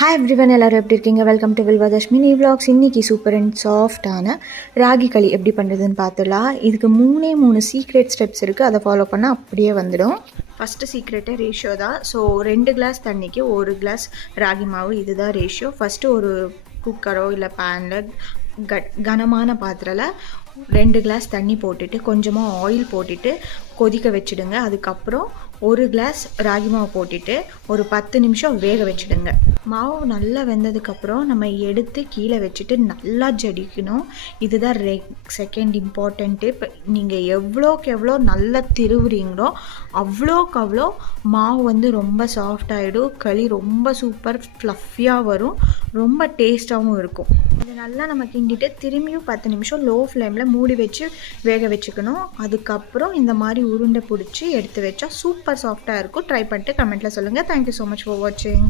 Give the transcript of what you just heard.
Hi everyone, எல்லோரும் எப்படி இருக்கீங்க? Welcome to Vilvadharsh mini vlogs. இன்றைக்கி சூப்பர் அண்ட் சாஃப்டான ராகி களி எப்படி பண்ணுறதுன்னு பார்த்துடலாம். இதுக்கு மூணு சீக்ரெட் ஸ்டெப்ஸ் இருக்குது. அதை ஃபாலோ பண்ணால் அப்படியே வந்துடும். ஃபஸ்ட்டு சீக்ரெட்டே ரேஷியோ தான். ஸோ 2 கிளாஸ் தண்ணிக்கு 1 கிளாஸ் ராகி மாவு, இதுதான் ரேஷியோ. ஃபஸ்ட்டு ஒரு குக்கரோ இல்லை பேனில் கனமான பாத்திரத்தில் 2 கிளாஸ் தண்ணி போட்டுட்டு கொஞ்சமாக ஆயில் போட்டுட்டு கொதிக்க வச்சுடுங்க. அதுக்கப்புறம் 1 கிளாஸ் ராகி மாவு போட்டுட்டு ஒரு 10 நிமிஷம் வேக வச்சுடுங்க. மாவு நல்லா வெந்ததுக்கப்புறம் நம்ம எடுத்து கீழே வச்சுட்டு நல்லா ஜடிக்கணும். இதுதான் செகண்ட் இம்பார்ட்டன்ட் டிப். நீங்கள் எவ்வளோக்கு எவ்வளோ நல்லா திருவுறீங்களோ அவ்வளோக்கு அவ்வளோ மாவு வந்து ரொம்ப சாஃப்ட் ஆகிடும். களி ரொம்ப சூப்பர் ஃப்ளஃபியாக வரும், ரொம்ப டேஸ்ட்டாகவும் இருக்கும். இது நல்லா நம்ம கிண்டிட்டு திரும்பியும் 10 நிமிஷம் லோ ஃப்ளேமில் மூடி வச்சு வேக வச்சுக்கணும். அதுக்கப்புறம் இந்த மாதிரி உருண்டை பிடிச்சி எடுத்து வச்சா சூப்பர் சாஃப்டாக இருக்கும். ட்ரை பண்ணிட்டு கமெண்ட்டில் சொல்லுங்கள். தேங்க்யூ ஸோ மச் ஃபார் வாட்சிங்.